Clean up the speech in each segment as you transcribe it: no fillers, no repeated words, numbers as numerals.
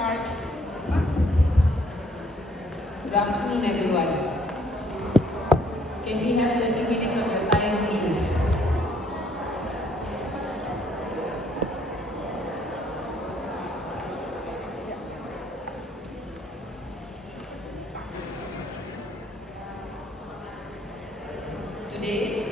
start. Good afternoon, everyone. Can we have 30 minutes of your time, please? Today,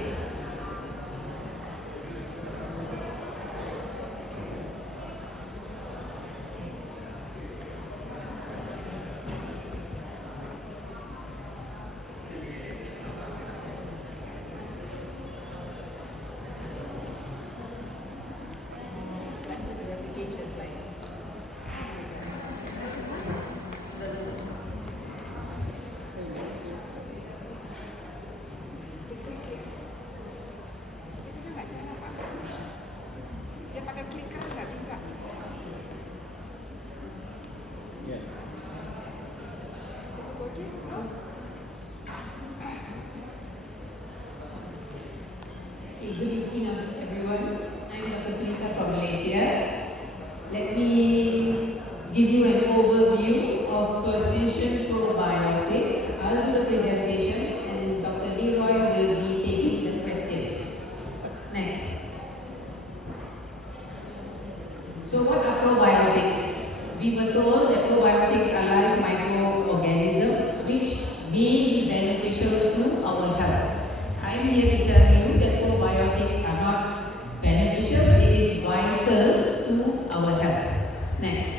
good evening, everyone. I'm Dr. Sunita from Malaysia. Let me give you an overview of precision probiotics. I'll do the presentation and Dr. Leroy will be taking the questions. Next. So what are probiotics? We were told that probiotics are live microorganisms which may be beneficial to our health. I'm here to tell you that probiotics are not beneficial, it is vital to our health. Next.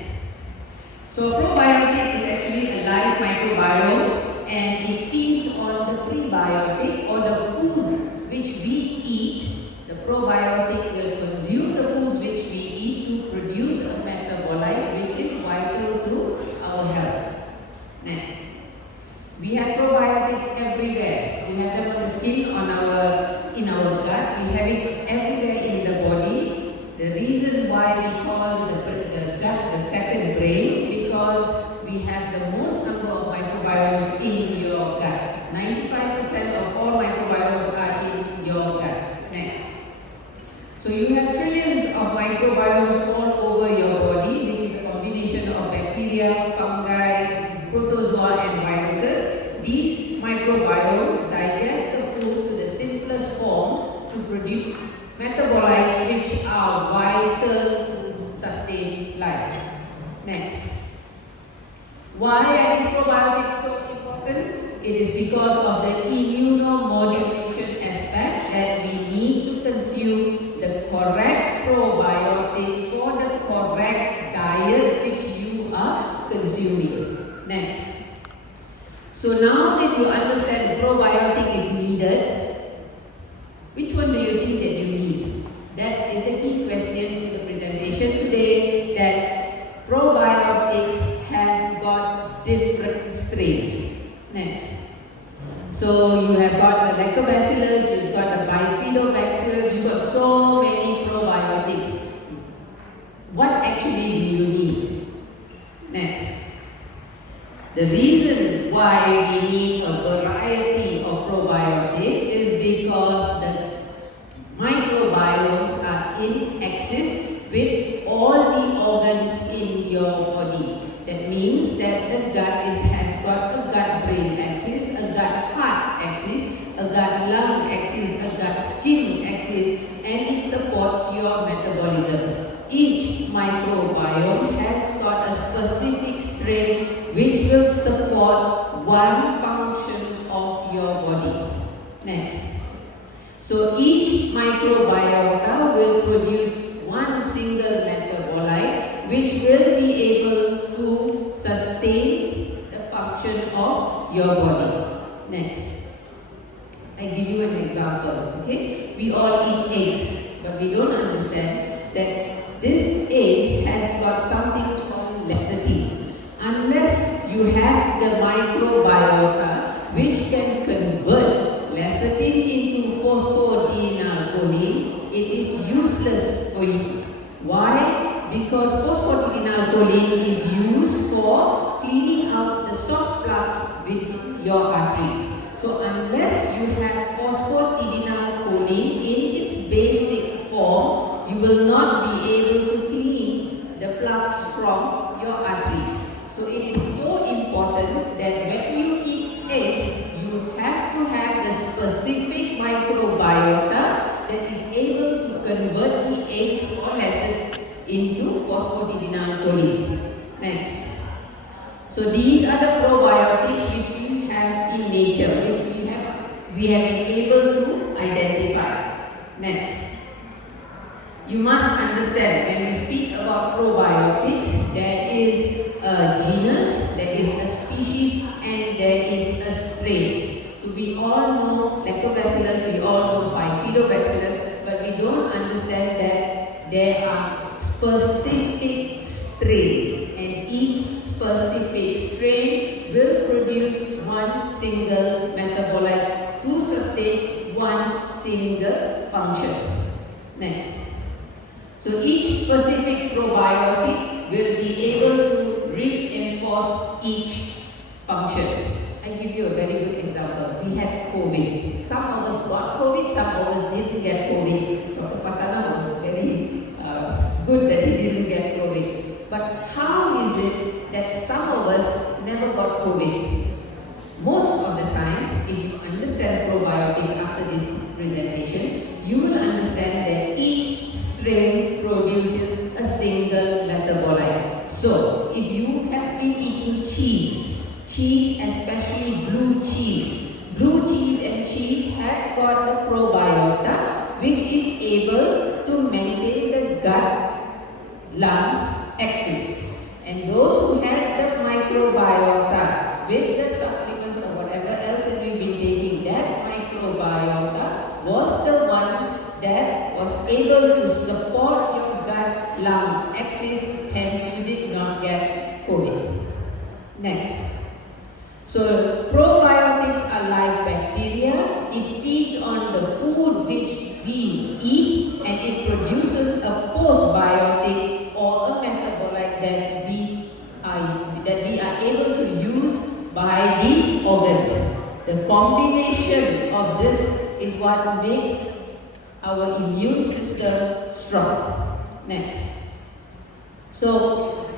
So a probiotic is actually a live microbiome and it feeds on the prebiotic or the food which we eat. The probiotic will consume the foods which we eat to produce a metabolite which is vital to our health. Next. We have probiotics everywhere. We have them on the skin, in our gut. We have it everywhere in the body. The reason why we call the gut the second brain because we have the most number of microbiomes in your gut. 95% of all microbiomes are in your gut. Next. So you have trillions of microbiomes all over your body, which is a combination of bacteria, fungi, protozoa and viruses. These microbiomes digest the food to the simplest form to produce metabolites which are vital to sustain life. Next. Why are these probiotics so important? It is because of the immunomodulation aspect that we need to consume the correct probiotic for the correct diet which you are consuming. Next. So now that you understand the probiotic is needed, which one do you think that you need? That is the key question to the presentation today, that probiotics have got different strains. Next. So you have got the lactobacillus, you've got the bifidobacillus, you've got so many probiotics. What actually do you need? Next. The reason why we need a variety of probiotics is because the microbiomes are in axis with all the organs in your body. That means that the gut has got a gut-brain axis, a gut-heart axis, a gut-lung axis, a gut-skin axis, and it supports your metabolism. Each microbiome has got a specific strain which will support one function of your body. Next. So each microbiota will produce one single metabolite which will be able to sustain the function of your body. Next. I give you an example. Okay? We all eat eggs, but we don't understand that this egg has got something called lecithin. Unless you have the microbiota which can convert lecithin into phosphatidylcholine, it is useless for you. Why? Because phosphatidylcholine is used for cleaning out the soft plaques with your arteries. So unless you have phosphatidylcholine in its basic form, you will not be able to clean the plaques from your arteries. So these are the probiotics which we have in nature, which we have been able to identify. Next. You must understand, when we speak about probiotics, there is a genus, there is a species, and there is a strain. So we all know lactobacillus, we all know bifidobacillus, but we don't understand that there are specific strains, and each specific strain will produce one single metabolite to sustain one single function. Next. So each specific probiotic will be able to reinforce each function. I give you a very good example. We had COVID. Some of us got COVID, some of us didn't get COVID. Dr. Patana was very good that he didn't get COVID. But how is it that some of us never got COVID? Most of the time, if you understand probiotics after this presentation, you will understand that each strain produces a single metabolite. So, if you have been eating cheese, especially blue cheese and cheese have got the probiota which is able to maintain the gut-lung axis. And those who had the microbiota with the supplements or whatever else that we've been taking, that microbiota was the one that was able to support your gut-lung axis, hence you did not get COVID. Next. So probiotics are live bacteria. It feeds on the food which we eat, and it produces a postbiotic or a metabolite that we are able to use by the organs. The combination of this is what makes our immune system strong. Next. So,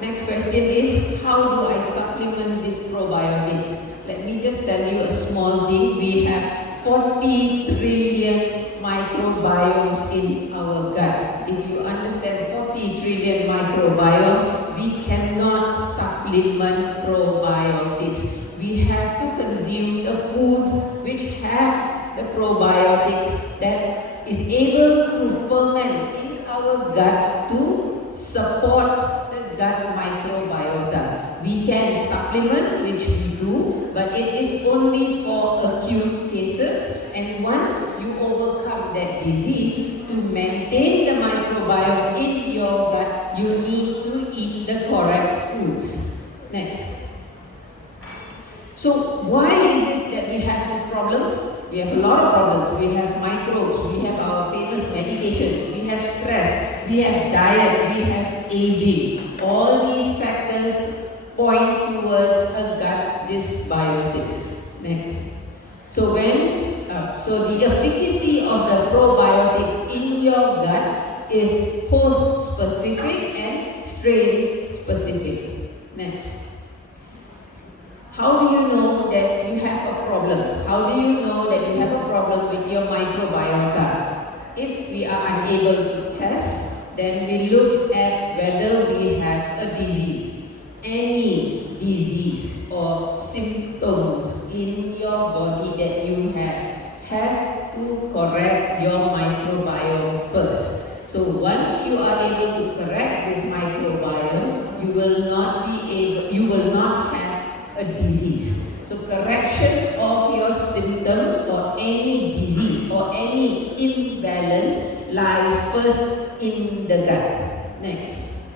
next question is, how do I supplement these probiotics? Let me just tell you a small thing. We have 40 trillion microbiomes in our gut. If you understand 40 trillion microbiomes, we cannot supplement probiotics. We have to consume the foods which have the probiotics that is able to ferment in our gut to support the gut microbiota. We can supplement, which we do, but it is only for acute cases, and once you overcome that disease, to maintain the microbiome in your gut, you need to eat the correct foods. Next. So why is it that we have this problem? We have a lot of problems. We have microbes, we have our famous medications, we have stress, we have diet, we have aging. All these factors point towards a gut dysbiosis. Next. So the efficacy of the probiotics in your gut is host-specific and strain-specific. Next. How do you know that you have a problem? How do you know that you have a problem with your microbiota? If we are unable to test, then we look at whether we have a disease. Any disease or symptoms in your body that you have to correct your microbiome first. So once you are able to correct this microbiome, you will not have a disease. So correction of your symptoms or any disease or any imbalance lies first in the gut. Next.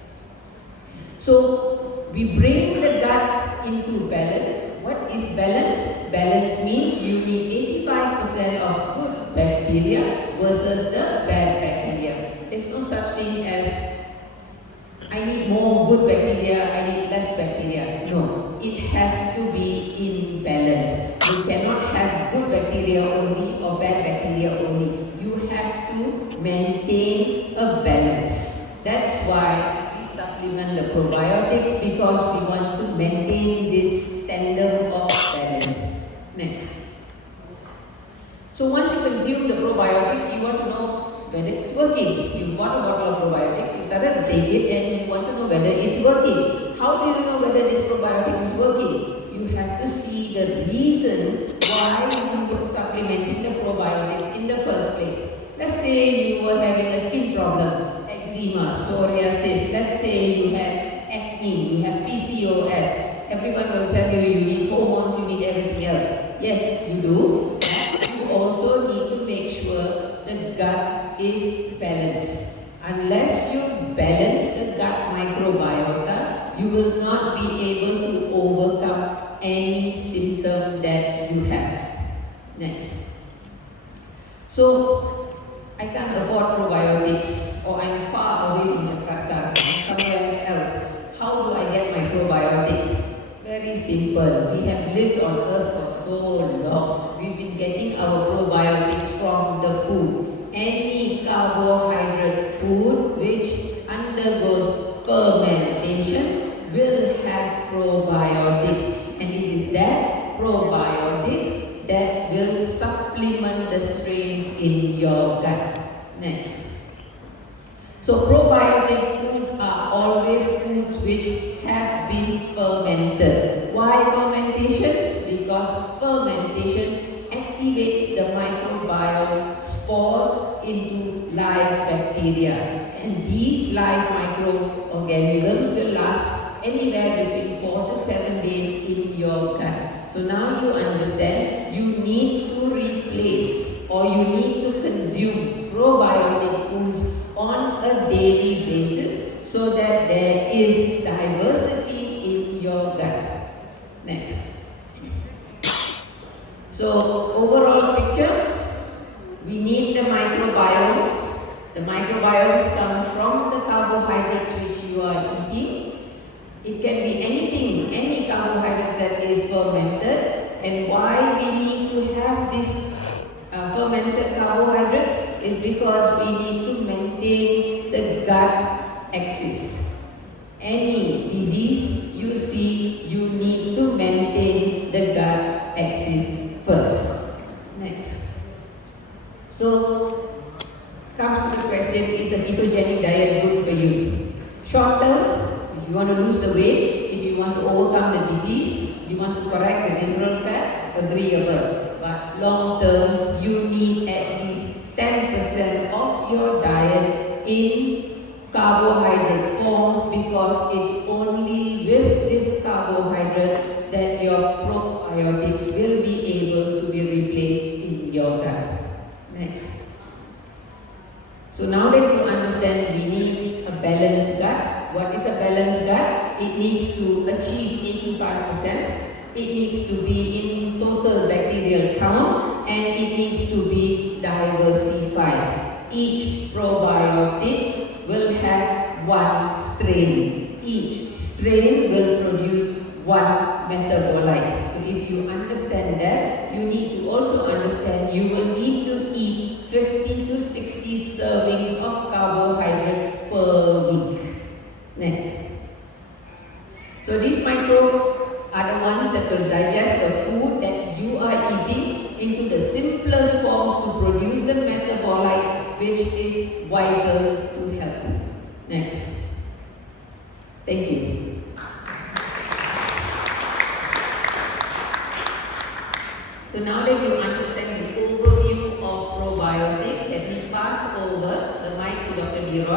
So we bring the gut into balance. What is balance? Balance means you need 85% of good bacteria versus the bad bacteria. There's no such thing as I need more good bacteria, I need less bacteria. No, it has to be in balance. You cannot have good bacteria only or bad bacteria only. You have to maintain a balance. That's why we supplement the probiotics, because we want to maintain this tandem of balance. Next. So once you consume the probiotics, you want to know whether it's working. You bought a bottle of probiotics, you started to take it, and you want to know whether it's working. how do you know whether this probiotics is working? You have to see the reason why you were supplementing the probiotics in the first place. Let's say you were having a skin problem, eczema, psoriasis. Let's say you had acne, you have PCOS. Everyone will tell you you need hormones, you need everything else. Yes, you do. But you also need to make sure the gut is balanced. Unless you balance the gut microbiota, you will not be able to overcome any symptom that you have. Next. So, I can't afford probiotics, or I'm far away from Jakarta, somewhere else. How do I get my probiotics? Very simple. We have lived on earth for so long. We've been getting our probiotics from the food. Any carbohydrate food which undergoes fermentation will have probiotics, and it is that probiotics that will supplement the strains in your gut. Next. So probiotic foods are always foods which have been fermented. Why fermentation? Because fermentation activates the microbiome spores into live bacteria, and these live microorganisms will last anywhere between 4 to 7 days in your gut. So now you understand you need to replace or you need to consume probiotic foods on a daily basis so that there is diversity in your gut. Next. So overall picture, we need the microbiomes. The microbiomes come from the carbohydrates which you are eating. It can be anything, any carbohydrates that is fermented. And why we need to have these fermented carbohydrates is because we need to maintain the gut axis. Any disease you see, you need to maintain the gut axis first. Next. So, comes to the question, is a ketogenic diet good for you? Short term, if you want to lose the weight, if you want to overcome the disease, you want to correct the visceral fat, agreeable. But long term, you need at least 10% of your diet in carbohydrate form, because it's only with this carbohydrate that your probiotics will be able to be replaced in your gut. Next. So now that you understand we need a balanced gut, what is a balanced gut? It needs to achieve 85%. It needs to be in total bacterial count, and it needs to be diversified. Each probiotic will have one strain. Each strain will produce one metabolite. So if you understand that, you need to also understand you will need to eat 50 to 60 servings of carbohydrate per week. Next. So these microbes are the ones that will digest the food that you are eating into the simplest forms to produce the metabolite which is vital to health. Next. Thank you. So now that you understand the overview of probiotics, let me pass over the mic to Dr. Leroy